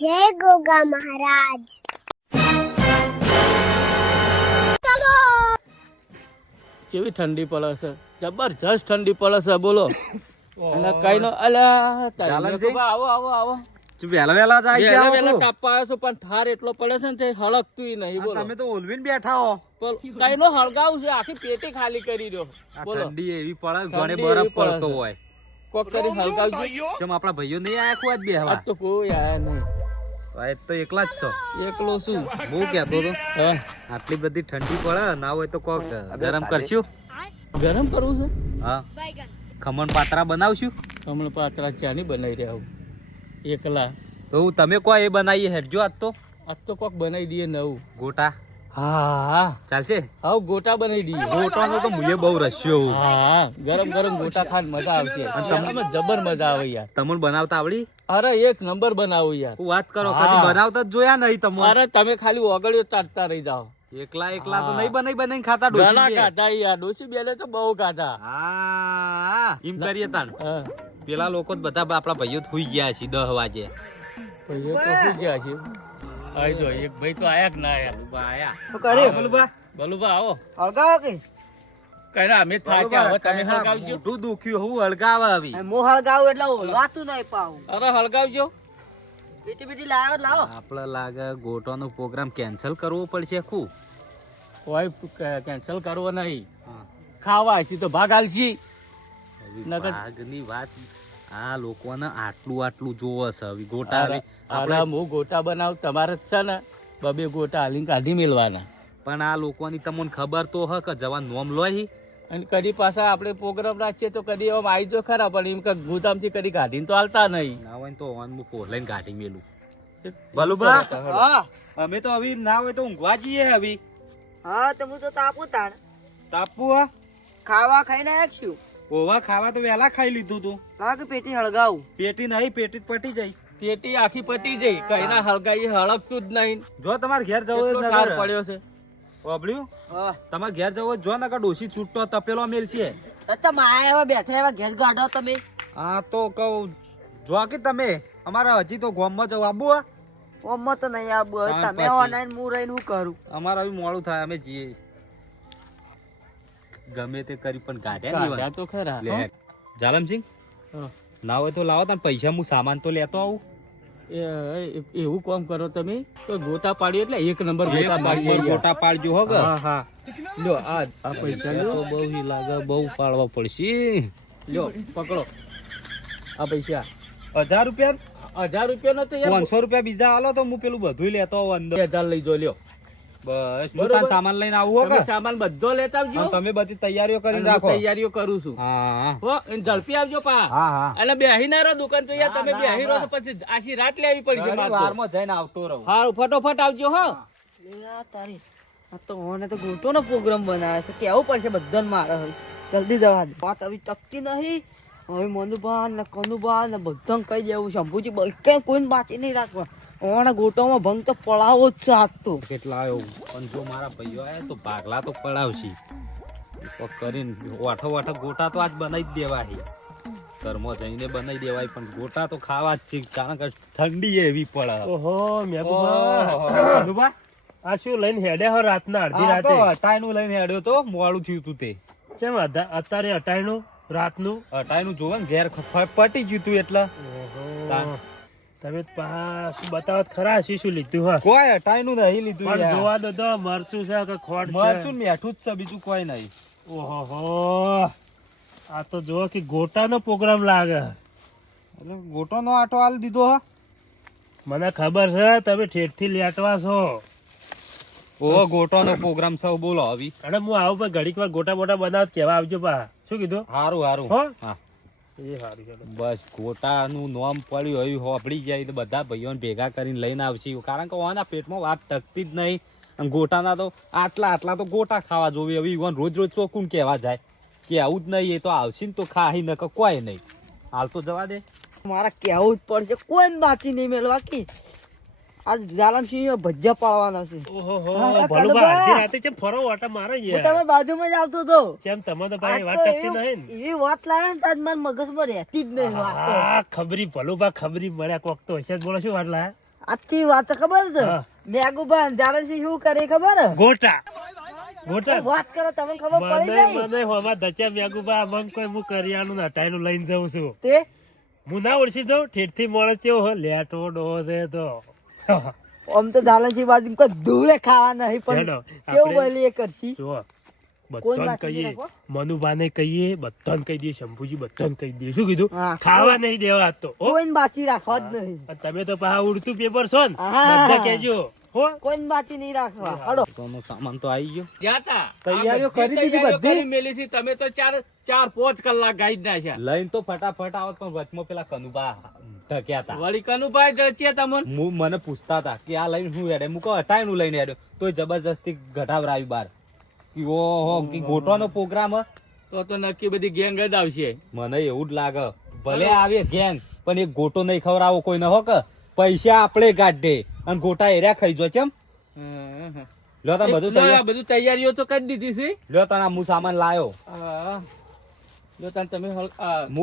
જય ગોગા મહારાજ. કેવી ઠંડી પડે છે, જબરજસ્ત ઠંડી પડે છે બોલો. અને કઈ નો અલ્યા આવો આવો આવો વેલા જાય વેલા કાપવા આવ્યો છું પણ ઠાર એટલો પડે છે ને તે હળકતું નહીં બોલો. તમે તો ઓલવીને બેઠા હો. કઈ નો હળગાવ છે, આખી પેટી ખાલી કરી દો બોલો. ઠંડી એવી પડે ઘણે બરફ પડતો હોય. કોક કરી હળગાવજો. જેમ આપણા ભાઈઓ નહીં આયા કોઈ બે આજ તો કોઈ આયા નહીં. આજ તો એકલા જ છો. એકલો શું હું કહેતો તો હે આટલી બધી ઠંડી પડે ના હોય તો કોક ગરમ કરશું. ગરમ કરવું છે? હા ખમણ પાત્રા બનાવશું. હમણાં પાત્રા ચાની બનાવી રહ્યા હું એકલા. તો તમે કોઈ એ બનાવીએ હેડજો આજ તો કોક બનાવી દઈએ નવું ગોટા. હા ચાલશે. હા ગોટા બનાવી દઈએ. ગોટાનો તો મુએ બહુ રસ્યો. હા ગરમ ગરમ ગોટા ખાન મજા આવશે. તમને જબર મજા આવે યાર. તમને બનાવતા આવડી? અરે એક નંબર બનાવો યાર. વાત કરો કદી બનાવતા જ જોયા નહીં તમે. અરે તમે ખાલી ઓગળ્યો તારતા રહી જાઓ. એકલા તો નહીં બનાવીને ખાતા ઘણા ખાધા યાર. ડોસી બેલે તો બહુ ખાધા. હા એમ કરીએ તાણ. પેલા લોકો બધા આપણા ભાઈઓ સુઈ ગયા છે 10 વાગે. ભાઈઓ તો સુઈ ગયા છે. આઈ જો એક ભાઈ તો આયા કે ના આયા? તો કરે બલુબા. બલુબા આવો. હળગાવો કે કઈના અમે થાક્યા હવે તમે હળગાવજો. મોઢું દુખ્યું હું હળગાવ આવી. હું હળગાવું એટલે ઓલવાતું નહીં પાવું. અરે હળગાવજો. બીટી લાવો. આપણે લાગે ગોટોનો પ્રોગ્રામ કેન્સલ કરવો પડશે ખુ. કોઈ કેન્સલ કરવો નહીં. ખાવા છે તો ભાગ આલશી. ભાગની વાત આ લોકોને આટલું જોવે છે હવે ગોટા. આપણે હું ગોટા બનાવ તમારે જ છે ને બબે ગોટા હાલીને કાઢી મેળવાના. પણ આ લોકોની તમને ખબર તો હ કે જવાન નોમ લોહી. અને કદી પાછા આપણે પ્રોગ્રામ રાખીએ તો કદી આમ આવી જો ખરા પણ એમ કે ગોદામથી કદી કાઢીને તો હાલતા નહીં. ના હોય તો ઓન મુ પોલાઈને કાઢી મેલું. બલુબા હા અમે તો હવે ના હોય તો ઊંઘવા જઈએ હવે. હા તો હું તો તાપું તાણ. તાપુ હા ખાવા ખાઈને આયા છું. ઓવા ખાવા તો વહેલા ખાઈ લીધું તું. લાગે પેટી હળગાવું. પેટી નહીં પેટી જ પટી જાય. પેટી આખી પટી જઈ કઈ ના હળગાઈ હળગતું જ નહીં. જો તમારે ઘેર જવું ઠાર પડ્યો છે. ઓબળ્યું તમારે ઘેર જવો જો ને ડોસી છૂટતો તપેલો મેલ છે. અચ્છા માયા એવા બેઠા એવા ઘેર ગાઢો તમે. હા તો કહું જો કે તમે અમારા હજી તો ગામમાં જવું આબુ. ઓમમાં તો નહીં આવું હવે તમે ઓનલાઈન હું રહીને હું કરું. અમારે હવે મોડું થાય અમે જઈએ. ગમે તે કરી પણ ગાઢ્યા તો ખરા. જાલમસિંહ ના હોય તો લાવો તને પૈસા હું સામાન તો લેતો આવું. એવું કામ કરો તમે તો ગોટા પાડી એટલે એક નંબર ગોટા પાડી. ગોટા પાડજો હો. હા લ્યો આ પૈસા લ્યો. બહુ લાગે બહુ પાડવા પડશે. લ્યો પકડો આ પૈસા. 1000 રૂપિયા? 1000 રૂપિયા નો તો યાર 500 રૂપિયા બીજા આલો તો હું પેલું બધું લેતો આવું અંદર. 1000 લઈ જો લ્યો. બસ હું તાન સામાન લઈને આવું હો. સામાન બધો લેતા આવજો. તમે બધી તૈયારીઓ કરીને રાખો. તૈયારીઓ કરું છું. હા હો ઝડપી આવજો પા. હા એટલે બેહી ના રહો દુકાન તો યાર તમે બેહી રહો તો પછી આછી રાત લેવી પડશે મારે. વારમાં જઈને આવતો રહું. હા ફટોફટ આવજો હો. તારી આ તો ઓને તો ગોટોનો પ્રોગ્રામ બનાવે છે કેવું પડશે બધાને મારે હવે જલ્દી જવા દે. વાત હવે ટકતી નહીં. હવે મનુભાન ને કનુભાન ને બધાને કહી દેવું શંભુજી કઈ કોઈને બાકી નહીં રાખવા. ઓના ગોટોમાં ભંગ તો પડાવો જ છે આજ તો. કેટલા આવ્યો પણ જો મારા ભાઈઓ આયા તો ભાગલા તો પડાવશે. કરીને વાઠો ગોટા તો આજ બનાવી જ દેવા છે. ઘરમાં જઈને બનાવી દેવાય પણ ગોટા તો ખાવા જ છે કારણ કે ઠંડી એવી પડે. ઓહો મેબુબા આ શું લઈને હેડ્યા હો રાતના અડધી રાતે? અટાઈનું લઈને હેડ્યો તો મોડું થયું તું તે. ચેમ અત્યારે અટાઈનું રાતનું? અટાઈનું જોવે ને ઘેર પટી ગયું તું એટલે. તમે પાસ બતાવત ખરા શું લીધું? હા કોઈ અટાઈનું નહીં લીધું. પણ જોવા દો તો મરચું છે કે ખોટ છે? મરચું મેઠું જ છે બીજું કોઈ નહીં. ઓહો આ તો જો કે ગોટાનો પ્રોગ્રામ લાગે. એટલે ગોટોનો આટો હાલ દીધો હ. મને ખબર છે તમે ઠેઠથી લેટવા છો. ઓહો ગોટોનો પ્રોગ્રામ છે બોલો હવે. અને હું આવું પણ ઘડીક વાર ગોટા બોટા બનાવત કેવા આવજો પા. શું કીધું? હારું હો હા એ સારું ચાલો. બસ ગોટાનું નામ પડ્યું હવે હોપડી જાય તો બધા ભાઈઓને ભેગા કરીને લઈને આવશે કારણ કે ઓના પેટમાં વાત ટકતી જ નહીં. અને ગોટાના તો આટલા તો ગોટા ખાવા જોવે હવે રોજ ચોખ્ખું કહેવા જાય કે આવું જ નહીં. એ તો આવશે ને તો ખાઈ ન કોઈ નહીં. હાલ તો જવા દે. મારા કેવું જ પડશે કોઈને બાકી નહીં મેળવા કે આજ જાલમસિંહ ભજ્જા પાડવાના છે. ઓહો હા, ભલું કનુભા. અડધી રાતે ચેમ ફરો ઓટા મારો હું યાર? તમે બાજુમાં જ આવતો હતો. ચેમ તમે તો ભાઈ આજ વાત તો ટકતી નહીં ને? એવી વાત લાવે ને તાજ મારા મગજમાં રહેતી જ નહીં વાત તો. આ ખબરી ભલું બા ખબરી મળ્યા કોક તો હશે જ. બોલો શું વાત લાયા? આખી વાત ખબર છે હા. મેગુબા જાલમસિંહ શું કરે ખબર હે? ગોટા ગોટા વાત કરે તમને ખબર પડી જાય મને હોમાં દચા મેગુબા મમ કોઈ હું કરિયાનું નટાઈનું લઈને જાઉં છું તે હું ના ઓળખી જાઉં ઠેઠથી મળે છે હો લેટો ડો છે તો આમ તો જાલમસિંહ બાજુ કોઈ ધૂળે ખાવા નહીં પણ હેડો, કેવું આપણે- બોલી એ કરશી જો કોણ બધાને બાકી કહીએ રાખો? મનુબાને કહીએ બધાને કહી દઈએ શંભુજી બધાને કહી દઈએ શું કીધું હા. ખાવા નહીં દેવા આજ તો હો? કોઈને બાચી રાખવા જ નહીં અને તમે તો પાછા ઉડતું પેપર છો ને હા. બધા કહેજો હો કોઈને બાચી નહીં રાખવા હડો દુકાનનો સામાન તો આવી ગયો. જાતા તૈયારીઓ આ બધી કરી દીધી તૈયારીઓ બધી? કરી મેલી છે. તમે તો 4-5 કલાક ગાઈડ નાખ્યા. લઈને તો ફટાફટ આવત પણ વચમાં પેલા કનુબા ઢક્યા હતા. વળી કનુભાઈ ડચ્યા તમને. મને પૂછતા હતા કે આ લઈને હું હેડે મૂકો હટાઈનું લઈને હેડ્યો તોય જબરજસ્તી ઘટાવરાવી બાર કે ઓહો કે ગોટવાનો પ્રોગ્રામ હ. તો નક્કી બધી ગેંગ જ આવશે. મને એવું જ લાગે ભલે આવે ગેંગ પણ એક ગોટો નહીં ખવડાવો કોઈ ન હો કે પૈસા આપણે કાઢે અને ગોટા એર્યા ખાઈ જો ચમ લ્યો તને બધું તૈયાર બધું તૈયારીઓ તો કરી દીધી છે. લ્યો તને હું સામાન લાયો હા. જો તાન તમે હું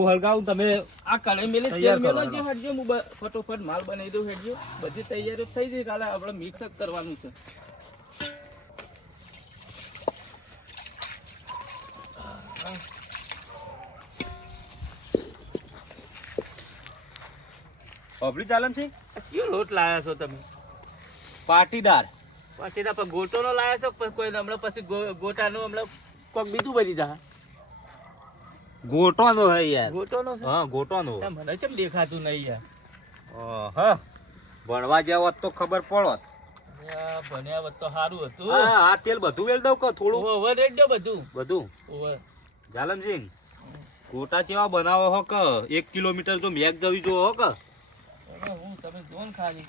હળગાવું તમે આ કઢાઈ મેલી તૈયાર તેલ કરો મેલો જે હટજો. હું ફટોફટ માલ બનાવી દઉં હેડજો. બધી તૈયારીઓ થઈ ગઈ. કાલે આપણે મિક્સ જ કરવાનું છે. અબડી ચાલમ છે આ કયો લોટ લાયા છો તમે? પાટીદાર પછી ના પણ ગોટો નો લાયા છો પણ કોઈ હમણાં પછી ગોટાનું હમણાં કોક બીજું બની જા. ગોટવાનો હે યાર. ગોટો નો છે? હા ગોટવાનો ત્યાં મને કેમ દેખાતું નહીં યાર? હા ભણવા જેવો હોત તો ખબર પડોત. યા, ભણ્યા વખત તો સારું હતું. હા આ તેલ બધું વેલ દઉં કે થોડું ઓવર રેટ દો બધું. બધું ઓવર. જાલમસિંહ ગોટા કેવા બનાવો હો કે 1 કિલોમીટર જો મેઘ જવી જો હો કે હવે હું તમે જોન ખાલી.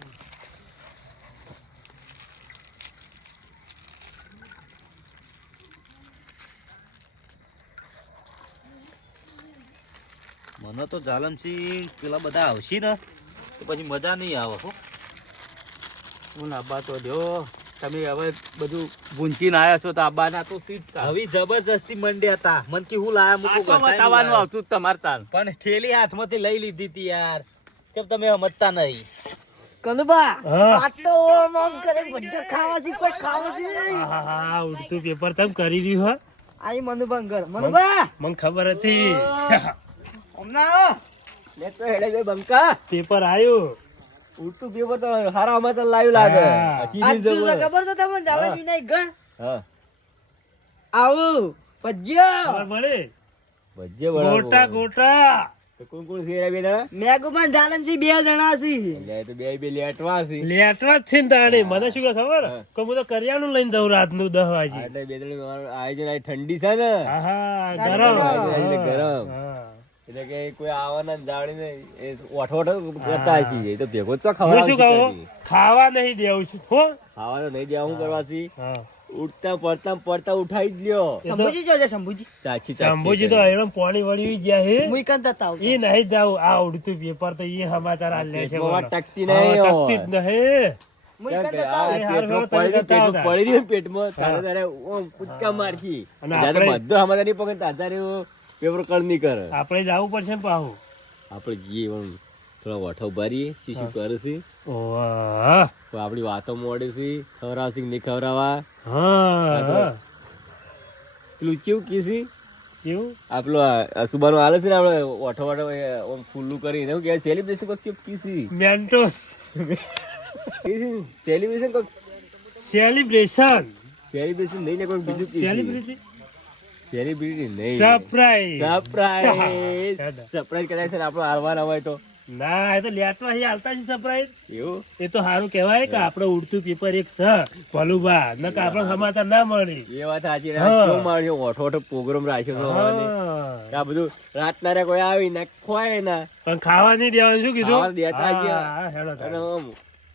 મને તો જાલમસિંહ પેલા બધા આવશે ને તો પછી મજા નહીં આવે હો. હું આબા તો જો તમે હવે બધું ભૂંચીને આયા છો તો આબાના તો સીધ કાઢ. હવે જબરજસ્તી મંડ્યા હતા મન કે હું લાયા આ મૂકું તો બતાવવાનું આવતું જ તમારે તાર. પણ ઠેલી હાથમાંથી લઈ લીધી હતી યાર કેમ તમે સમજતા નહીં. કનુબા હા. આ તો ઓમ ઓમ કરે બધા ખાવાથી કોઈ ખાવાથી નહીં હા ઉડતું પેપર તમે કરી રહ્યું હો આઈ મનુબા ઘર મનુબા મને ખબર હતી હમણાં લેતો હેડે બે બંકા પેપર આવ્યું ઉડતું પેપર તો હારા અમાર લાવ્યું લાગે. હા. આજ શું છે ખબર છે તમને જાલમસિંહ નહીં ઘર હા આવું ભજ્યો ખબર પડે ભજ્જે ગોટા ગોટા તો કોણ કોણ શેરા બે જણા મેગુબા જાલમસિંહ 2 જણા છે એટલે તો બે લેટવા છે. લેટવા જ છે ને તાણી મને શું કે ખબર કે હું તો કરિયાણું લઈને જાઉં રાતનું 10 વાગે એટલે બે જણ આયોજન આ ઠંડી છે ને હા હા ગરમ. ગરમ એટલે ગરમ. હા. એટલે કે કોઈ આવવાના જાણીને એ ઓઠો કરતા હશે. એ તો ભેગો જ તો હું શું ખવડાવશે કહું ખાવા નહીં દેવું છું હો ખાવાનું નહીં દેવા શું કરવાથી હા ઉઠતા પડતા ઉઠાઈ જ લ્યો. એ તો શંભુજી જોજે શંભુજી ચાચી શંભુજી તો એડમ પાણી વળી ગયા હે મુઈ કન જતા આવું એ નહીં જાવ આ ઉડતું પેપર તો એ સમાચાર આ લે છે પેટમાં બોલો. ટકતી હા, નહીં હો. ટકતી જ નહીં મુઈ કન કેમ કે જતા આ આવું હારું, પેટમાં તમે જતા હતા. પડી રહ્યું ને પેટમાં તારે હા. તારે ઓમ કૂદકા મારશી. અને જ્યારે આપણે- બધો સમાચાર નહીં પકડે તારે પેપર કળ નહીં કરે. આપણે જવું પડશે ને પાહુ આપણે ગઈએ પણ થોડા વઠો ભરીએ શું કરે છે ઓહ તો આપણી વાતો મોડે છે ખવડાવશે કે નહીં ખવડાવવા. હા પેલું ચેવું કીસી કેવું આપણો સુબાનો હાલે છે ને આપણે ઓઠો ઓમ ખુલ્લું કરીને એવું કે સેલિબ્રેશન કોક ચેપ કીસી મેન્ટોસ સેલિબ્રેશન કોક સેલિબ્રેશન સેલિબ્રેશન નહીં ને કોઈ બીજું કીસી સેલિબ્રિટી સેલિબ્રિટી નહીં સરપ્રાઈઝ સરપ્રાઈઝ સરપ્રાઈઝ કદાચ છે ને આપણો હારવાના હોય તો ના એ તો લેટવા અહીં હાલતા છે સરપ્રાઈઝ એવું એ તો સારું કહેવાય કે આપણે ઉડતું પેપર એક છે ભલુભા ન કે આપણે સમાચાર ના મળી એ વાત સાચી હા. કેવું મારજો ઓઠો ઓઠો પ્રોગ્રામ રાખ્યો છે હવાને. હા. આ બધું રાતના રે કોઈ આવી ના ખોય ના પણ ખાવા નહીં દેવાનું શું કીધું ખાવા દેતા ગયા. હા, હેડો અને તારે. આમ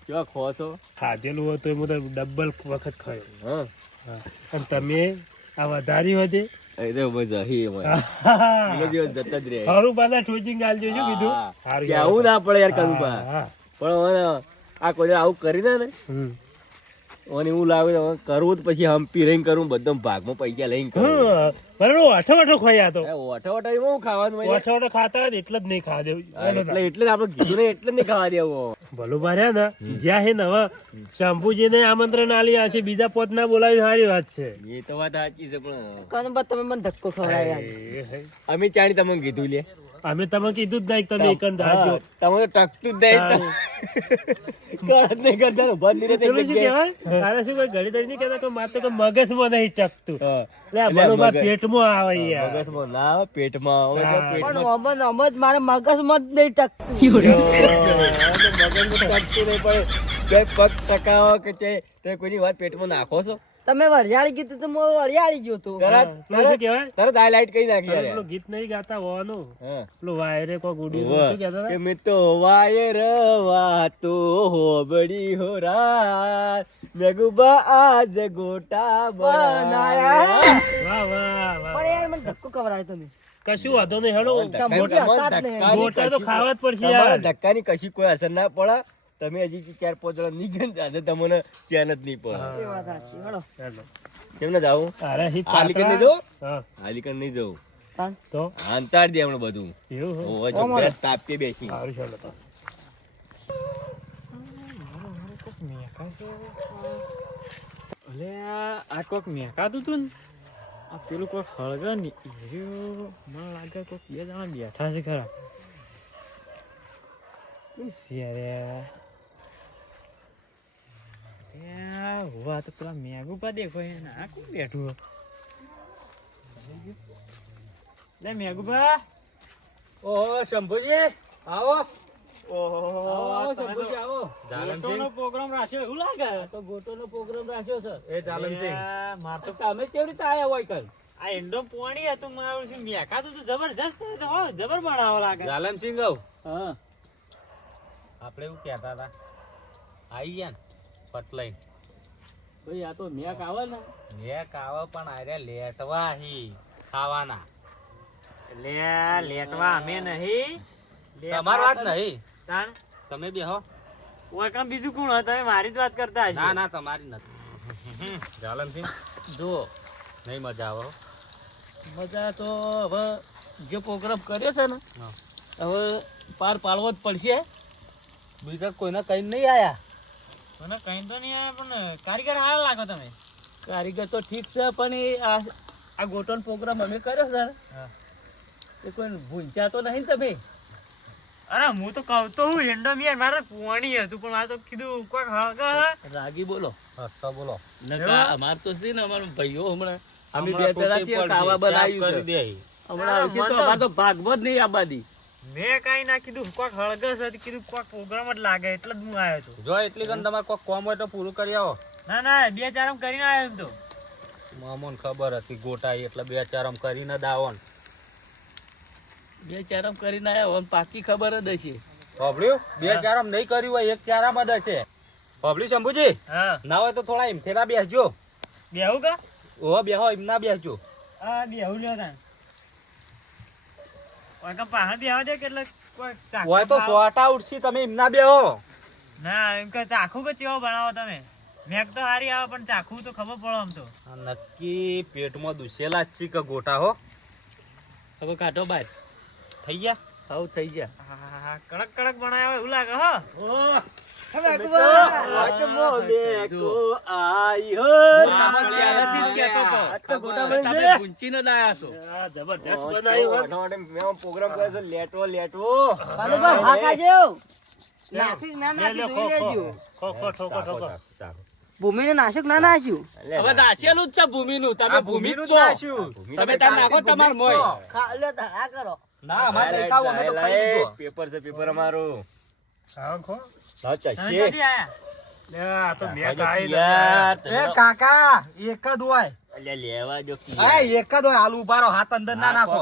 કેવા ખો છો ખાધેલું હોય તો હું તો ડબલ વખત ખાયો હા હા. અને તમે આ વધારી વધે એ તો મજા હી બીજો દિવસ જતા જ રહે. ખરું પાછા ઠોચિંગ ગાલજો શું કીધું હા. સારું કેવું ના પડે યાર કનુભા. હા, હા. પણ હવે આ કોઈ આવું કરી દે ને હમ. અને એવું લાગે છે, હવે કરવું જ પછી હંપી રહીને કરું, બધા ભાગમાં પૈસા લઈને કરું. બરાબર ઓઠો ઓઠો ખાઈ તો ઓઠા એમાં ખાવાનું હોય ને? ઓઠો ઓઠો ખાતા હોય ને એટલે જ નહીં ખાવા દેવું. એટલે આપણે કીધું ને એટલે જ નહીં ખાવા દેવું. ભલું બાર્યા ને જ્યાં હે ને હવે શંભુજી ને આમંત્રણ આલી આ છે, બીજા પોત ના બોલાવી સારી વાત છે. એ તો વાત સાચી છે, પણ કન બા તમે મને ધક્કો ખવડાવ્યા. અમે ચાણી તમને કીધું લે, અમે તમે કીધું જ નહીં કે તમે એકંદ રાખજો. તમે તો ટકતું જ નહીં, કર જ નહીં કરતા, ઉભા જ નહીં રહેતા પેલું એક શું જગ્યાએ. કહેવાય? તારે શું કોઈ ઘડી તરી નહીં કહેતા કે મારે તો કોઈ મગજમાં નહીં ટકતું. હા. એટલે આ એટલે ભલું બા મગજ- પેટમાં આવે યાર. મગજમાં ના આવે, પેટમાં આવે. તો હા. પેટમાં પણ અમદ મારે મગજમાં જ નહીં ટકતું. મગજમાં ટકતું નહીં, પણ કઈ પગ ટકાવો કે તે કોઈની વાત પેટમાં નાખો છો, તમે વરિયાળી કીધું તો હું વરિયાળી ગયો તો. તરત પેલું શું કહેવાય? તરત હાઈલાઈટ કરી નાખી તમે યાર. પેલું ગીત નહીં ગાતા હોવાનું હા. પેલું વાયરે કોક ઉડ્યું હતું, શું કહેતા કે હતા? મેં તો વાયર વાતો હોબળી હો રાત, મેઘુબા આજ ગોટા બનાયા. વાહ વાહ વાહ. પણ યાર મને ધક્કો ખવડાવ્યો તમે. કશું વાંધો નહીં હેડો. શંભુજી હતા જ નહીં. ગોટા તો ખાવા જ પડશે તમારા યાર. ધક્કાની કશી કોઈ અસર ના પડે. તમે હજી 4-5 જણા નીકળી ને તમને ચેન જ નહીં પડે. એ વાત સાચી. હેડો. હેડો. કેમ ના જાવું? અરે હી હાલી કરી પાતળા. દો. હા, હાલી કરી નહીં જવું, તાન. તો અંતાડ દે હમણાં બધું. એવું હે? ઓવે જો બે તાપીએ બેસી. સારું ચાલો તો. અલે આ કોક મેકાતું તું ને, આ પેલું કોક હળગે ને ઈર્યો, મને લાગે કોક 2 જણા બેઠા છે ખરા. શું છે રે? હોવા તો પેલા મેઘુપા દેખો એને, આ કોણ બેઠું હે? લે મેઘુપા. ઓહો શંભુજી આવો. ઓહો, તમે તો શંભુજી, આવો. ગોટોનો પ્રોગ્રામ રાખ્યો એવું લાગે. તો ગોટોનો પ્રોગ્રામ રાખ્યો છે. અલ્યા, માર તો તમે કેવી રીતે આયા હોય કઈ? આ એંડો પોણી હતું મારું, શું મેકાતું તો જબરજસ્ત હતું, હો જબર બનાવો લાગે. જાલમસિંહ ગૌ હા, આપણે એવું કહેતા હતા, આઈ ગયા ને પટલાઈ ભાઈ આ તો મેક આવે ને. લેક આવે પણ આર્યા લેટવા હી ખાવાના. લે લેટવા અમે નહીં. તમાર વાત નહીં, તાણ તમે બેહો. ઓય કાં બીજું કોણ હોય? તમે મારી જ વાત કરતા હશો. ના ના તમારી નથી. જાલમસિંહ જુઓ, નહીં મજા આવે હો. મજા તો હવે જે પ્રોગ્રામ કર્યો છે ને, હા. હવે પાર પાડવો જ પડશે. બીજા કોઈને કઈ નહીં આયા. મને કઈ તો નહીં આવે, પણ કારીગર હાલ લાગો તમે. કારીગર તો ઠીક છે, પણ એ આ ગોટોનો પ્રોગ્રામ અમે કર્યો છે ને, હા. એ કોઈ ભૂંચ્યા તો નહીં ને તમે? અરે હું તો કહું તો હું એંડો યાર, મારે પોણી હતું પણ મારે તો કીધું કોક હળગે હે. રાગી બોલો. હસતો બોલો. અમાર તો છે ને, અમારા ભાઈઓ હમણાં અમે હમણાં બે પેલા તૂટી છીએ, પડશે, ખાવા બનાવ્યું કરી છે. દે. હમણાં આવશે તો અમારે તો ભાગમાં જ નહીં આબાદી. મેં કઈ ના કીધું કોક હળગે છે, તો કીધું કોક પ્રોગ્રામ જ લાગે એટલે જ હું આવ્યો છું. જો એટલી ગણ તમારે કોઈ કોમ હોય તો પૂરું કરી આવો. ના ના 2-4 આમ કરીને આવ્યો એમ તો. મામોને ખબર હતી ગોટાઈ એટલે 2-4 આમ કરીને દાવન. 2-4 આમ કરીને આવ્યા હોય, પાકી ખબર જ હશે. પબડ્યું 2-4 આમ નહીં કર્યું હોય, 1-4 આમ જ હશે. પબડ્યું શંભુજી હા ના હોય તો થોડા એમથેલા બેસજો. બેહું કા? ઓ બેહો એમ ના બેસજો. હા બેહું લ્યો તાન. ઓય કાં પાહણ બેહવા દે કે એટલે કોઈ ચાખું હોય તો બનાવો. સોટા ઉઠશી તમે એમ ના બેહો. ના એમ કે ચાખું કે ચેવો બનાવો તમે? મેક તો હારી આવે પણ ચાખું તો ખબર પડે આમ તો. આ નક્કી પેટમાં દુસેલા જ છે કે ગોટા હો. હવે કાઢો બહાર. થઈ ગયા. આવું થઈ ગયા. હા, કડક કડક બનાવ્યા હોય એવું લાગે હો. હવે અકબર. વાચમો મેકો આઈ હો. આમાં પહેલેથી જ કહેતો હતો. આ તો ગોટા બની તમે છે. ભૂંચીને લાયા છો. આ જબરદસ્ત બનાવ્યું હો. મેં પ્રોગ્રામ કર્યો છે, લેટવો લેટવો. ભલું બા ભાગ આજો. નાખી ના લે, નાખી લે, જોઈ લેજો. ખો, ઠોકો, ઠોકો. ભૂમિને નાશક ના નાખ્યું. હવે નાચેલું જ છે ભૂમિનું. તમે આ ભૂમિ જ ભૂમિનું છો. જ નાખ્યું. તમે તાર નાખો તમાર મોય. લે આ કરો. ના અમારે લઈ કાવો, અમે તો ખાઈ લીધો. પેપર છે, પેપર અમારું. ખાઓ, ખો. હા, તમે ચશ્શે. ક્યાંથી આયા? લે, આ તો મેક આઈ ને. યાર, એ કાકા એક જ હોય. અલ્યા લેવા જો કી. હા એક જ હોય. આલુ ઉભારો હાથ અંદર ના નાખો.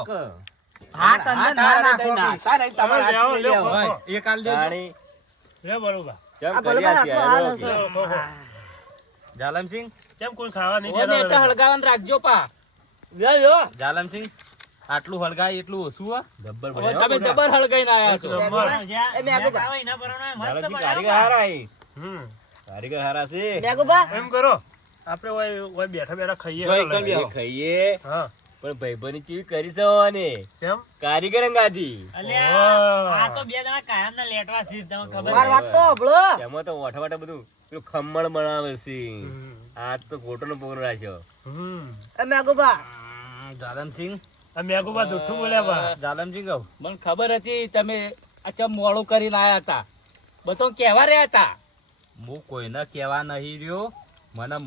હાથ અંદર ના નાખો. તમારે તમે હાથ લેવો, લેવો. લો, બસ, એક આલ દેજો. જાણી. લે, બરોબર. ચમ આ ભલે કર્યા પણ છે, હાથમાં હાલ હાલો. હશે. ખો, ખો. જાલમસિંહ કેમ કોઈ ખાવા નહીં ઓને દેતા? એટલે હળગાવાનું રાખજો પા. જાલમસિંહ આટલું હળગાય એટલું ઓછું હો. જબ્બર હવે બન્યા તમે હો જબર હળગાઈને આયા છો. નંબર. જ્યાં એ મેં મેક આગળ આવે એના પરણો હોય, મસ્ત જાલમસિંહ બનાવ્યો કારીગર બા. હારા હે. હમ. કારીગર હારા છે મેઘુબા એમ કરો આપણે ઓય બેઠા બેઠા ખાઈએ જો હેડો એકદમ લઈને. ખાઈએ હા પણ ભાઈબંધી ચીવી કરી સવાને કેમ કારીગર અંગાથી આ તો બે જણા કાયમ ના લેટવા છે તમને ખબર માર વાત તો સાંભળો. તેમાં તો ઓઠા વાટા બધું પેલું ખમણ બનાવે છે આ તો ફોટોનો પ્રોગ્રામ રાખ્યો હમ એ મેઘુબા જાલમસિંહ આ મેઘુબા દુઠ્ઠું બોલ્યા બા જાલમસિંહ કહું મને ખબર હતી તમે અચ્છા મોડું કરીને આયા હતા બધો કેવા રહ્યા હતા હું કોઈને કહેવા નહીં રહ્યો મને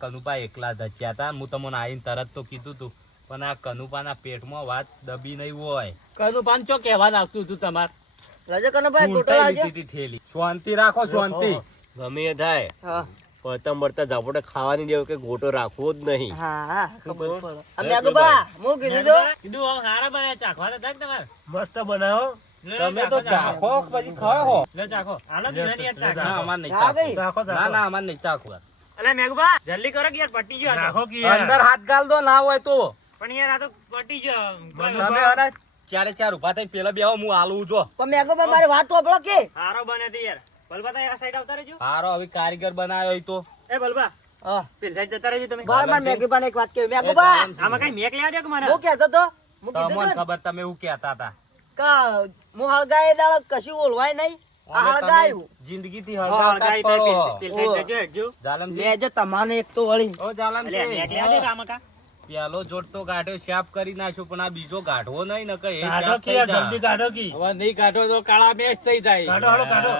કનુપા એકલા ધચ્યા હતા હું તમને આવીને તરત તો કીધું તું પણ આ કનુપાના પેટમાં વાત દબી નહીં હોય કનું પાન ચો કહેવા નાખતું હતું તમાર રાજા કનભાઈ ગોટો ચૂંટાઈ લાવજો. લીધી હતી થેલી. શાંતિ રાખો શાંતિ ગમે એ થાય હા પડતા મળતા ઝાપોટે ખાવાની દેવું કે ગોટો રાખવો જ નહીં હા ખબર પડે. આ મેઘુબા હું કીધું તો કીધું આમ હારા બને ચાખવા તો થાય તમારે મસ્ત બનાવો તમે તો ચાખો પછી ખાઓ લે ચાખો હાલો દીવાની યાર ચાખો ના અમાર નહીં આ ગઈ. ચાખવું. ના ના અમાર નહીં ચાખવું. અલે મેઘબા જલ્દી કરો કે યાર પટી ગયો આ તો. નાખો કે યાર. અંદર હાથ ગાલ દો ના હોય તો પણ યાર આ તો પટી ગયો તમે આના ચારે ચાર ઉભા થઈને પેલા બેહો હું આલું જો પણ મેઘુબા મારી વાત તો સાંભળો કે હારો બને તે યાર બલબા તારા સાઈડ આવતા રહેજો હારો હવે કારીગર બનાવ્યો હોય તો એ બલબા હા પેલી સાઈડ જતા રહેજો તમે બાર માર મેઘુબાને એક વાત કહી મેઘુબા આમાં કઈ મેક લેવા દે કે મને હું કહેતો તો હું તમને કીધું તો ખબર તમે એવું કહેતા હતા કા હું હળગાય દાળ કશું ઓલવાય નહીં આ હળગાયું જિંદગી થી હા, હળગાતા જ ગાય તો પડો. પેલી સાઈડ જજો હેડજો જાલમસિંહ લેજો તમાને એક તો વળી ઓ અલે જાલમસિંહ મેક લેવા દે રામકા પેલો જોડ તો ગાઢો શાપ કરી નાખ્યો પણ આ બીજો ગાઢવો નહીં ને કઈ કાઢો કે યાર, જલ્દી કાઢો કે હવે નહીં કાઢો તો કાળા મેચ થઈ જાય કાઢો હાલો કાઢો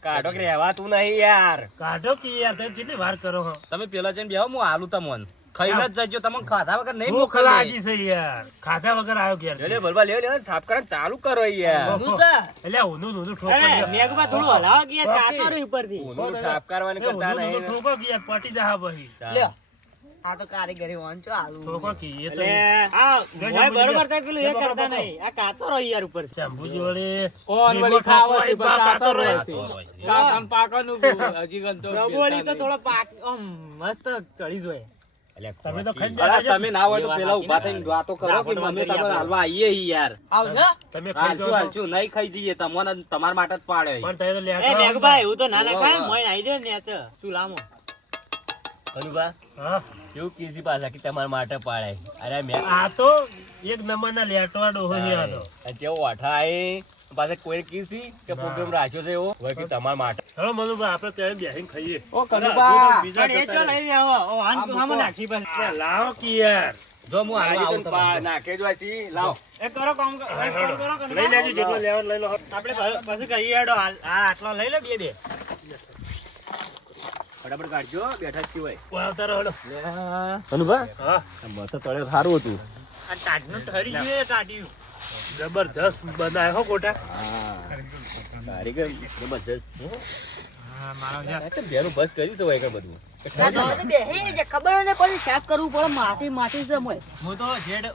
કાઢો કે રહેવાતું નહીં યાર કાઢો કે યાર તમે કેટલી વાર કરો હો તમે પેલા જઈને બેહો હું આલું તમને ખાઈને જ જજો તમને ખાધા વગર નહીં ભૂખ મોકલે લાગી છે યાર ખાધા વગર આવ્યો કે યાર લે બલબા લે થાપ કરવા ચાલુ કરો યાર હું છે એટલે ઊનું ઊનું ઠોકો અરે યાર. મેઘબા થોડું હલાવો કે યાર કાચો રહ્યો ઉપરથી ઊંધું થાપ કરવાની એ કરતા ઊનું ઊનું નહીં ઠોકો કે યાર પટી જા પછી લ્યો આ તો કારીગરી વાંચો આલુ ઠોકો કે એ તો અલે આ મોય બરોબર થાય પેલું એ કરતા નહીં આ કાચો રહ્યો યાર ઉપરથી શંભુજી વળી કોણ લીંબુ વળી ખાવો છે ઠોકો, પણ કાતો કાતો રહે રહે છે છે. કાકાને પાકવાનું હજી ગંતો રબોળી તો થોડો પાક આમ મસ્ત ચડી જોઈએ તમે તો ખાઈ અલા, બેઠા તમે ના હોય તો પેલા ઉભા થઈને વાતો કરો કે અમે તમને હાલવા આવીએ ઈ યાર આવજો તમે ખાઈ હાલશું જાઓ તો. હાલશું નહીં ખાઈ જઈએ તમને તમારા માટે જ પાડ્યો પણ તમે તો એ લેટવા મેઘભાઈ એવું તો ના નાખાય મોય નાઈ દે ને છે ચૂલામાં કનુભા હા કેવું કીધી પાછા કે તમારા માટે પાડે અરે મેં આ તો એક નંબરના લેટવા ડોહો છે આ તો. જેવો ઓઠા આય પાછા કોઈ કીધી કે પ્રોગ્રામ રાખ્યો છે એવો હોય કે તમારા માટે ચલો મનુભાઈ આપણે ત્યાં બેસીને ખાઈએ ઓ કનુભા બીજા પણ એ જતા ચો રહે. લઈ આવો ઓ હાન મામો નાખી બસ અરે લાવો કે યાર જો હું હાલવા આવું તમને. નાખે જ વાસી લાવ એ કરો કામ કરો લઈ લેજો જેટલો લેવાનું લઈ લો આપણે પછી કહીએ હેડો હાલ આ આટલો લઈ લો બે ફટાફટ કાઢજો બેઠા જ છીએ આવતા રહો હેડો. કનુભા હા મત તળે સારું હતું આ ટાટનું ઠરી ગયું ટાટ્યું જબરજસ્ત બનાય હો ગોટા કારીગર જબરજસ્ત હા મારો બેનું બસ કર્યું છે હોય બધું ના તમે તો બેહી જે ખબર ને પછી સાફ કરવું પડે માટી માટી છે મોય હું તો જેડ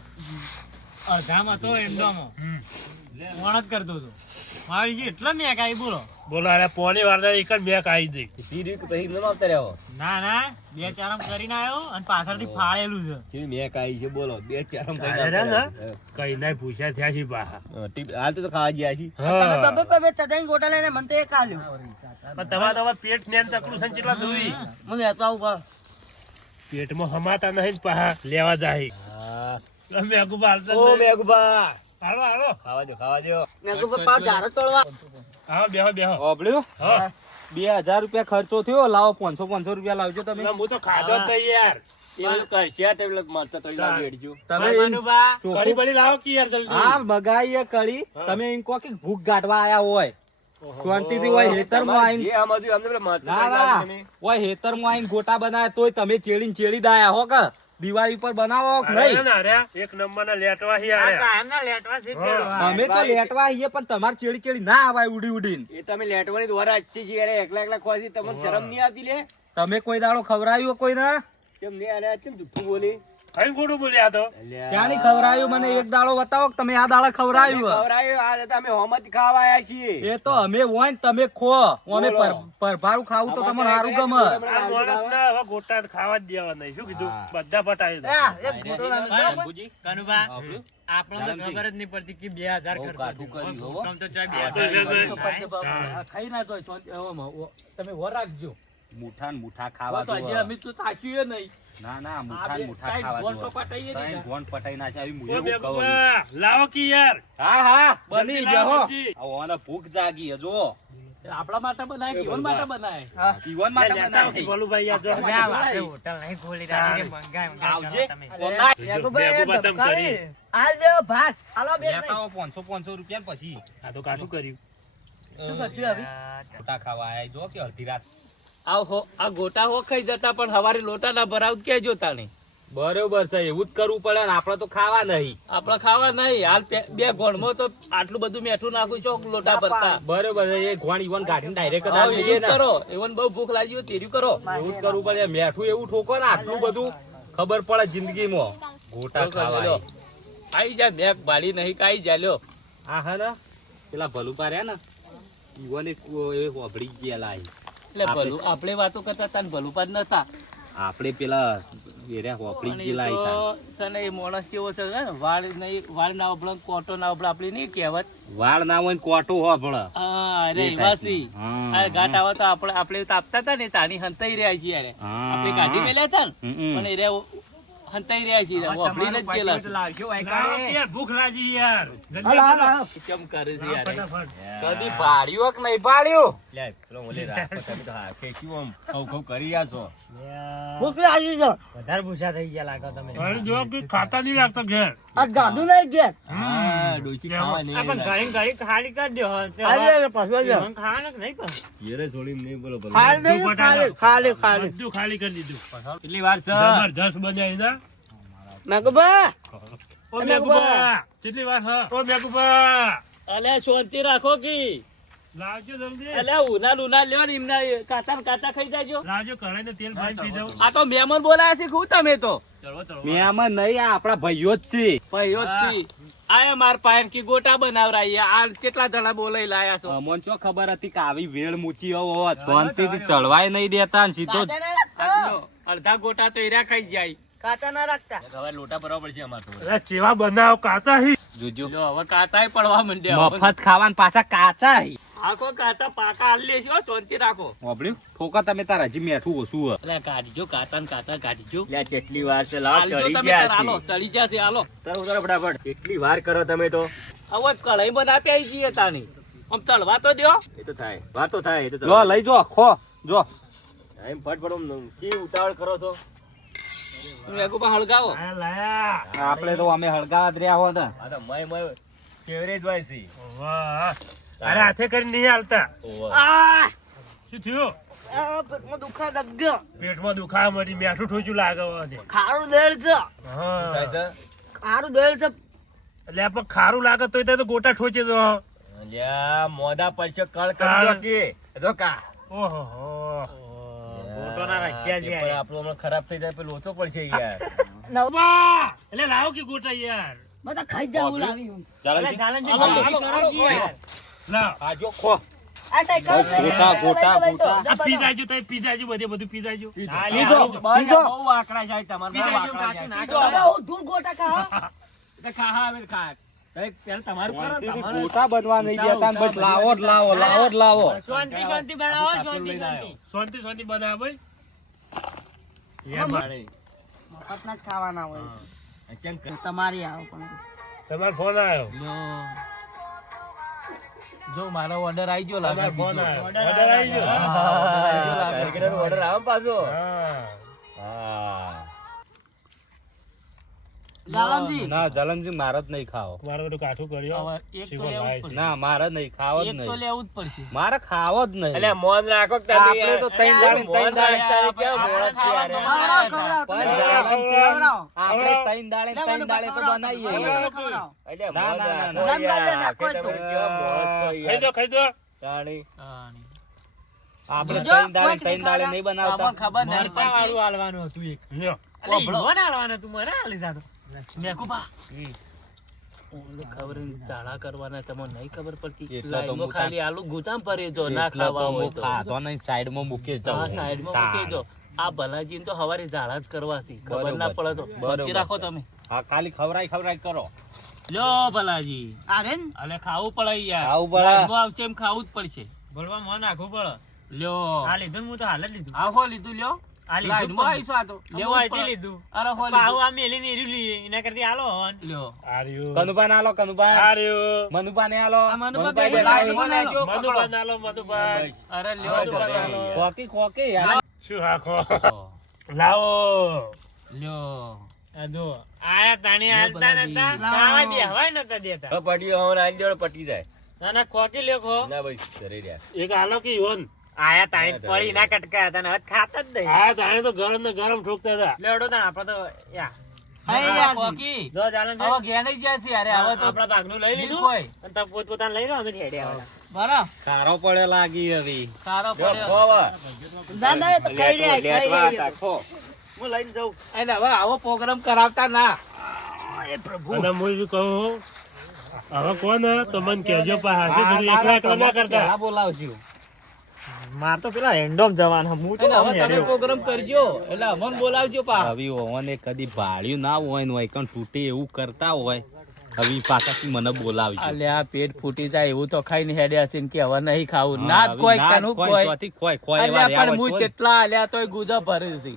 અડધામાં હતો એમડામાં વણ જ કરતો હતો મારી જે એટલા મેક આવી બોલો બોલો અરે પોણી વાર એક જ મેક આવી દઈ પીરી પછી ન આવતા રહ્યો ના ના બે ચારમ કરીને આવ્યો અને પાછળથી ફાળેલું છે જેવી મેં કાઈ છે બોલો બે ચાર અરે ના કઈ ના પૂછ્યા થયા છે બા હાલ તો ખાવા ગયા છે તમે બબે બબે તદાઈ ગોટા લઈને મને તો એક આલ્યો પણ તમારે પેટ નેન ચકલું છે કેટલા જોઈ મને લેતો આવું પેટમાં હમાતા નહીં ને પાહા લેવા જાય તમે આગુ બાર ઓ મેઘબા હાલો હાલો ખાવા દો મેં તો પાવ ઝાડ તોડવા હા બેહો બેહો ઓબળ્યું? હા 2000 રૂપિયા ખર્ચો થયો લાવો 500 રૂપિયા લાવજો તમે હું તો ખાધો જ નહીં યાર એવું કરશે તે પેલો મરતા તળી લાવ રેડજો તમે મનુભા કઢી ચોખ્ખું- બળી લાવો કે યાર જલ્દી હા મગાઈ એ કઢી તમે એમ કહો કે ભૂખ ગાંઠવા આયા હોય શાંતિથી હોય હેતરમાં આઈને જે આમ હતું અમને પેલા મરતા ના તળી ના લાવજો ને. હોય હેતરમાં આઈને ગોટા બનાવ્યા તોય તમે ચેડી દાયા હો કે દિવાળી પર બનાવો કે અરે નહીં ના અરે એક નંબરના લેટવા હી આ અરે કાયમના લેટવા છે જ હા. દેડો. અમે તો લેટવા આવીએ પણ તમારે ચેડી ના આવાય ઉડી ઉડીને એ તમે લેટવાની દ્વારા અચ્છી છે યાર એકલા એકલા ખોવાય છે તમને શરમ નહીં આવતી લે તમે કોઈ દાડો ખવડાવ્યું કોઈ ના કેમ નહીં અરે કેમ જુઠ્ઠું બોલી કઈ ખોટું બોલ્યા તો ક્યાંની ખવરાયું મને એક દાડો બતાવો કે તમે આ દાડા ખવરાયું ખવડાયું આ જતા અમે હોમત ખાવા આયા છીએ એ તો અમે હોય ને તમે ખો અમે પરભારું ખાવું તો તમને સારું ગમે આ માણસ ના હવે ગોટા ખાવા જ દેવા નહીં શું કીધું બધા પટાઈ દો એક ગોટો લાવી દો. કનુભા આપણને તો ખબર જ નહીં પડતી કે 2000 ખર્ચો તમ તો ચાય 2000 ખાઈ ના તો તમે વર રાખજો મુઠા ને મુઠા ખાવા તો હજી અમે તો તાચ્યું નહીં ના ના મુઠા ને મુઠા કાંઈ ખાવા ગોળ તો પટાઈએ નહીં ને. ગોણ પટાઈ નાખે આવી ઓ મુજબ મેઘુબા, લાવો કે યાર હા હા બની જલ્દી બેહો લાવો જલ્દી. આ ઓને ભૂખ જાગી હે જો આપણા માટે બનાય જીવન માટે બનાય જીવન માટે લેતા બનાવી આવજો, ભલુભાઈ યાર જો. આપણે હોટલ નહીં ખોલી રાખી મંગાય આવજે તમે ઓલા મેઘુભાઈ મેઘુબા તમ ધબકારી. કરી. હાલ દેવો ભાગ હાલો બે લેતા આવો 500 રૂપિયા ને પછી આ તો કાઠું કર્યું શું કરશું હવે? મોટા ખાવા આયા જો કે અડધી રાત આ ગોટા હો ખાઈ જતા પણ હવારે લોટા ના ભરાવ કેજો તાણે બરોબર છે એવું જ કરવું પડે ને આપડે તો ખાવા નહીં આપડે ખાવા નહીં હાલ બે ગોળમાં તો આટલું બધું મેઠું નાખું છો લોટા ભરતા બરોબર છે એ ઘોણ ઈવન કાઢીને ડાયરેક્ટ હા, એવું જ કરો એવન બહુ ભૂખ લાગી હોય તેર્યું કરો એવું જ કરવું પડે મેઠું એવું ઠોકો ને આટલું બધું ખબર પડે જિંદગીમાં ગોટા ખાવા આઈ જા મેઘ ભાડી નહીં કાઈ જાલ્યો હા હા ને પેલા ભલું પાર્યા ને ઈવન એ હોભળી ગયેલા એટલે ભલું આપણે વાતો કરતા તા ને ભલું પાડ નતા આપણે પેલા એર્યા હોભળી પણ ગયેલા એ હતા તો છે ને એ માણસ કેવો છે ને વાળ નહીં વાળ ના ઓબળે કોટો ના ઓબળે આપડી નહીં કહેવત વાળ ના હોય ને કોટો હોભળે હા અરે એ વાસી હા. આ ઘાટ આવે તો આપણે તાપતા હતા ને તાની હંતાઈ રહ્યા છીએ યારે હા. આપણે કાઢી મેલ્યા હતા ને હમ. પણ એ રહ્યા હંતાઈ રહ્યા છીએ વાપરીને જ ચેલા છે. લાવો કે યાર, ભૂખ લાગી યાર જલ્દી હાલો હાલો કરો. હાલો. કેમ કરે છે યાર ફટાફટ. કદી પાડ્યો કે નહીં પાડ્યો લે પેલો ઓલે રાખો તમે તો હા કે કેવું આમ ખવ કરી રહ્યા છો ભૂખ લાગી છે વધારે ભૂસા થઈ ગયા લાગો તમે પણ જો કે ખાતા નહીં લાગતો ઘેર આ ગાધું નહીં ઘેર હા ડોસી ખાવા નહીં આપણ ઘણી ઘણી ખાલી કરી દો આજે પાછું આજે ખાવાના કે નહીં પણ ઘેરે છોડીને નહીં બોલો ભલે ખાલી નહીં ખાલી ખાલી ખાલી બધું ખાલી કરી દીધું કેટલી વાર છે જબરજસ્ત બનાવી ના મેઘુભા ઓ મેઘુબા કેટલી વાર હા ઓ મેઘુબા અલ્યા શાંતિ રાખો કી લાવજો જલ્દી અલ્યા ઉના લુના લ્યો ને એમના કાતા ને કાતા ખાઈ જાજો લાવજો કઢાઈને તેલ ભરી પી દઉં આ તો મહેમાન બોલાયા છે હું તમે તો મેં આમાં નહીં આ આપણા ભાઈઓ જ છે ભાઈઓ જ છી આયા માર પાયન કી ગોટા બનાવરાય આ કેટલા જણા બોલાઈ લાયા છો અમોન ચો ખબર હતી કે આવી વેળ મૂચી હોત શાંતિથી ચડવાય નહીં દેતા ને સીધો કાચા ના રાખતા આટલો અડધા ગોટા તો એરા ખાઈ જાય કાચા ના રાખતા હવે લોટા બરાબર છે અમાર તો અરે ચેવા બનાવ કાચા હી જોજો લો હવે કાચાય પડવા માંડ્યા મફત ખાવાન પાછા કાચા આખો કાચા પાકા હાલ લેશો શાંતિ રાખો વાપર્યું ઠોકા તમે તાર હજી મેઠું ઓછું હે અલ્યા કાઢીજો કાચા ને કાચા કાઢીજો લે કેટલી વાર છે લાવ હાલજો ચડી તમે ગયા તાર હાલો છે ચડી જશે હાલો તરો તરો ફટાફટ કેટલી વાર કરો તમે તો હવે કઢાઈ બનાવી આવી જઈએ તાની આમ ચડવા તો દ્યો એ તો થાય વાર તો થાય એ તો લો લઈ જો ખો જો એમ ફટફટ આમ કે ઉતાવળ કરો છો મેઘુબા હળગાવો આ લાયા આપણે તો અમે હળગાવા જ રહ્યા હો ને આ તો મય ફેવરેજ હોય છે વાહ અરે હાથે કરી નહીં હાલતા આ શું થયું પેટમાં દુખા દબ્યો પેટમાં દુખાવા મળી મેઠું ઠોચું લાગે છે ખારું દેલ છે હા થાય છે ખારું દેલ છે એટલે પણ ખારું લાગે તોય તો ગોટા ઠોચે તો અલ્યા મોદા પૈસે કળ કરી દો કે જો કા ઓહો ગોટોના રશિયા છે પણ આપણું હમણાં ખરાબ થઈ જાય પેલું ઓછો પડશે યાર વાહ એટલે લાવો કે ગોટા યાર બધા ખાઈ જાવું લાવી હું જાલનજી હાલો, જલ્દી હાલો, કરો હાલો, કે યાર. લાવ આ જો ખો આ કઈ કર ગોટા, ગોટા. આ પી જાજો તમે પી જાજો બધું પી જાજો હા, પીજો, લ્યો. પીજો. બહુ આકડા જાય તમારે પી બહુ જાજો, આકડા કાચું જાય નાખો. હવે હું ધૂળ ગોટા ખાવા એટલે ખા હા હવે ખા હવે પહેલા તમારું કરો ને, તમારે ગોટા બનવા નહીં દેતા ને બસ લાવો જ લાવો લાવો જ લાવો શાંતિ શાંતિ બનાવો શાંતિ લઈને શાંતિ શાંતિ શાંતિ બનાવ ભાઈ મારે મફતના જ ખાવાના હોય અચંક તમારી આવો પણ તમારો ફોન આવ્યો જો મારો ઓર્ડર આવી ગયો લાગે તમારો ફોન બીજો. આવ્યો ઓર્ડર આવી ગયો કારીગરનો ઓર્ડર આવે પાછો હા હા જાલમજી ના જલમજી મારે જ નહીં ખાવો મારે બધું કાઠું કર્યો હવે એક તો શીખો લેવું જ ભાઈ. પડશે. ના મારે નહીં ખાવો જ એક તો નહીં લેવું જ પડશે મારે ખાવો જ નહીં એટલે મોન રાખો કે તમે આપણે યાર. તો ત્રણ દાડે મોન ત્રણ દાડે રાખતા કેવા મોણ છે યાર. ખવડાવો ખવડાવો તમે પણ ખવડાવો જાલમ આપણે ત્રણ દાડે ના, ત્રણ મને દાડે તો ખવડાવો. બનાવીએ તમે ખવડાવો એટલે ના, મોન ના, ના, રાખો ના. યાર. નાખો કે તો. તમે કેવા મોણ છો ખાઈ યાર. દો ખાઈ દો તાણી. આપણે બીજો ત્રણ દાડે કોઈ ત્રણ દાડે નહીં બનાવતા આપણને ખબર નહીં મરચાં વાળું હાલવાનું હતું એક લ્યો અલે ઈવો ના આલવાનો તું મને આલી જાતો મેકુબા ઓલે ખબર નહીં, ઝાડા કરવાના તમને નહીં ખબર પડતી. એટલો તો લાઈનમાં હું ખાલી આલુ ગુજામ ભરે જો ના ખાવા હોય તો. ખાતો નહીં, સાઈડમાં મૂકી જ હા, જાઉં. સાઈડમાં મૂકી દો. આ ભલાજીને તો હવારે ઝાડા જ કરવા છે, ખબર ના પડે તો બચી રાખો તમે. હા, ખાલી ખવરાય કરો. લ્યો ભલાજી, આ રે ને અલે ખાવું પડે યાર. ખાવું પડે. લાઈનમાં આવશે એમ ખાવું જ પડશે. બોલવા મન નાખવું પડે લ્યો આ લીધું ને હું તો હાલ જ લીધું આ હો લીધું લ્યો. આ લીધું લાઈનમાં પણ. આવીશું આ તો. હું લેવું જ અહીંથી પડે. લીધું અરે હો પાહુ લીધું. આ મેલી ને એર્યું લઈએ એના કરતી આલો હોન લ્યો. આર્યું કનુભાઈ આલો, કનુભાઈ. આર્યું મનુભાઈ ને આલો. આ મનુભાઈ મનુભાઈ બે બેઠા લાઈનમાં છે. લેજો, પકડો. મધુભાઈ નાલો મધુભાઈ અરે લ્યો મધુભાઈ ભલાજી. ખોકી યાર. શું હાખો લાવો લ્યો. આ જો આયા તાણી હાલતા નતા ખાવા બેહવાય નતા દેતા હવે પટ્ટીઓ હવે આલી દેવાનો, પટી જાય. ના ના ખોકી લ્યો ખો ના ભાઈ ઘરે રહ્યા. એક આલો કે ઈવન આયા તાણી પડી ના કટકા તને હદ ખાતા જ નહીં આ તાણે તો ગરમ ને ગરમ ઠોકતા હતા લેડો તા આપડે તો યા ખાઈ રહ્યા છે. કોકી. જો ચાલો ને હવે ઘેર નહીં જશે યાર, હવે તો આપડા ભાગનું લઈ લીધું કોઈ. અને તમે પોતપોતાનું લઈ લો અમે હેડ્યા વાળા બરાબર. સારો પડે લાગી હવે. સારો જો પડ્યો. ખોવા. ના ના એ તો ખાઈ રહ્યા છે, ખાઈ રહ્યા છે. તાખો. હું લઈને જાઉં. અને હવે આવો પ્રોગ્રામ કરાવતા ના. અને હું શું કહું હવે કોણ તો મને કહેજો પાછા બધું એકલા એકલા ના કરતા પહેલા બોલાવશું. માર તો પેલા એન્ડોમ જવાનું હું તો અને હવે તમે પ્રોગ્રામ કરજો એટલે અમને બોલાવજો પા. હવે ઓને કદી ભાળ્યું ના હોય ને વૈકણ તૂટે એવું કરતા હોય, હવે પાછાથી મને બોલાવજો. અલ્યા પેટ ફૂટી જાય એવું તો ખાઈને હેડ્યા છે ને કે હવે નહીં ખાવું. ના જ હવે કોઈ ના જ કનું કોઈ, કોઈ. ચોથી કોઈ અલ્યા વાર પણ હું કોઈ. જેટલા અલ્યા તોય ગુજા ભરે છે.